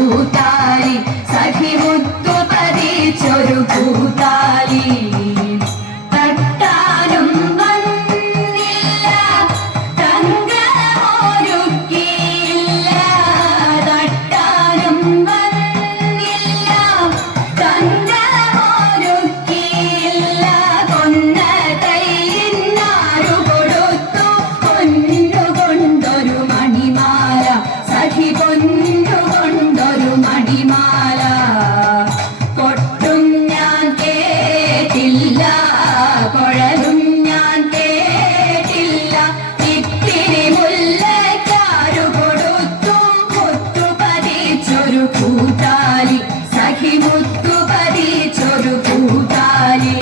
പൂത്താലി സഖി മുത്തു പതിച്ചൊരു പൂത്താലി തട്ടാനും വന്നില്ല തങ്കമൊരുക്കിയില്ല തട്ടാനും വന്നില്ല തങ്കമൊരുക്കിയില്ല കൊന്ന കൈയിന്നാരു കൊടുത്തു പൊന്നുകൊണ്ടൊരു മണിമാല സഖി പൊന്നുകൊണ്ടൊരു മണിമാല കൊട്ടും ഞാൻ കേട്ടില്ല കുഴലും ഞാൻ കേട്ടില്ല ഇത്തിരി മുല്ലയ്ക്കാരു കൊടുത്തു മുത്തു പതിച്ചൊരു പൂത്താലി സഖി മുത്തു പതിച്ചൊരു പൂത്താലി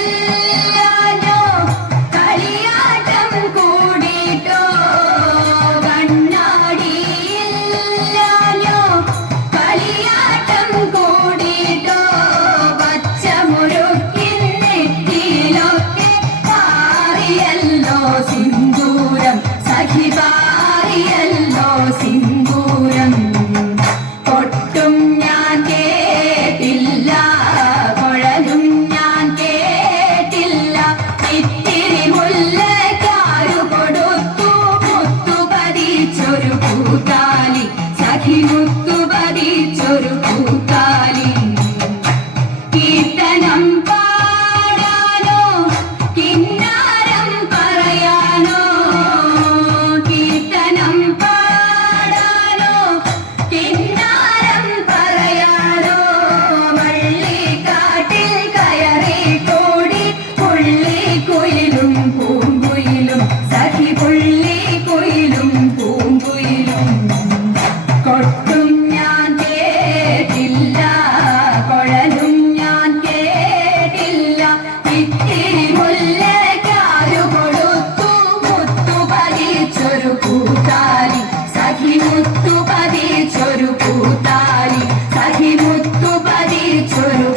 കണ്ണാടിയില്ലാനോ കളിയാട്ടം കൂടിട്ടോ കണ്ണാടിയില്ലാനോ കളിയാട്ടം കൂടിട്ടോ പച്ചമുറുക്കിൻ നെറ്റിയിലൊക്കെ പാറിയല്ലോ സിന്ദൂരം സഖി പാറിയല്ലോ സിന്ദൂരം കൊട്ടും ഞാൻ കേട്ടില്ല കുഴലും ഞാൻ കേട്ടില്ല ഇത്തിരി മുല്ലയ്ക്കാരു കൊടുത്തു മുത്തു പതിച്ചൊരു പൂത്താലി സഖി മുത്തു പതിച്ചൊരു പൂത്താലി കീർത്തനം പാടാനോ കിന്നാരം പറയാനോ കീർത്തനം പാടാനോ കിന്നാരം പറയാനോ വള്ളിക്കാട്ടിൽ കയറി കൂടി പുള്ളിക്കുയിലും പൂങ്കുയിലും സഖി പുള്ളിക്കുയിലും പൂങ്കുയിലും കൊട്ടും ഞാൻ കേട്ടില്ല കുഴലും ഞാൻ കേട്ടില്ല ഇത്തിരി മുല്ലയ്ക്കാരു കൊടുത്തു മുത്തു പതിച്ചൊരു പൂത്താലി സഖി മുത്തു പതിച്ചൊരു പൂത്താലി സഖി മുത്തു പതിച്ചൊരു